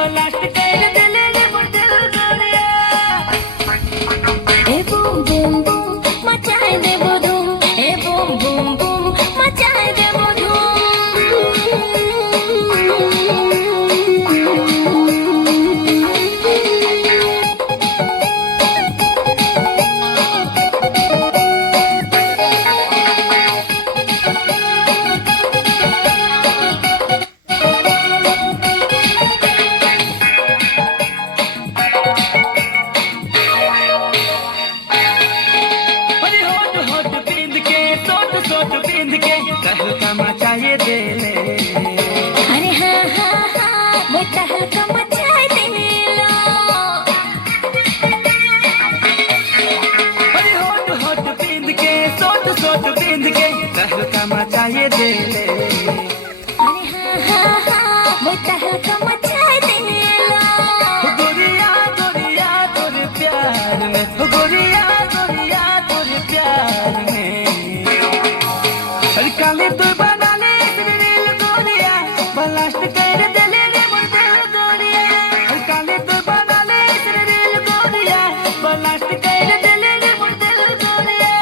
Blast कर दिले रे दिल गोरिया ए बूम बूम बूम मचाए देबो धूम ए बूम बूम बूम मचाए देबो अरे होट होट बिंद के सोट सोट बिंद के कहलका मचाए दिले अरे हाँ हाँ हाँ वो तहलका मचाए दिलो अरे होट होट बिंद के सोट सोट बिंद के कहलका मचाए दिले अरे हाँ हाँ हाँ वो तहलका मचाए दिलो गोरिया गोरिया तोरे प्यार में गोरिया गोरिया तोरे प्यार में अरे काले तू बना ले दिल गोरिया ब्लास्ट कर दिले रे दिल गोरिया अरे काले तू बना ले दिल गोरिया ब्लास्ट कर दिले रे दिल गोरिया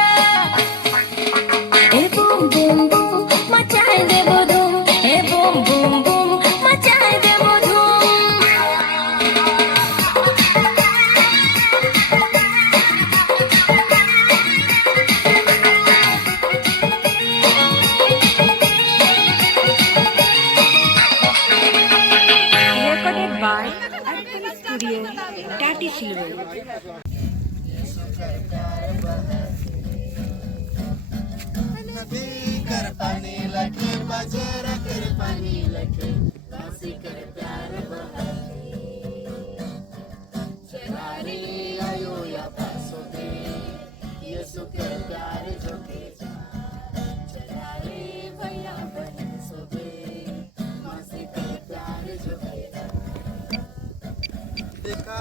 ए बूम बूम बूम मचाए देबो धूम ए बूम बूम बूम मचाए देबो धूम Recorded by Arpan Studio, Tati Silver. नदी कर पानी लगे बजरा कर पानी लगे काशी कर प्यार बहाए शरारी आयो या पासो दे यीशु कर प्यार जो के शरारी भैया बहन सो दे काशी कर प्यार जो के देखा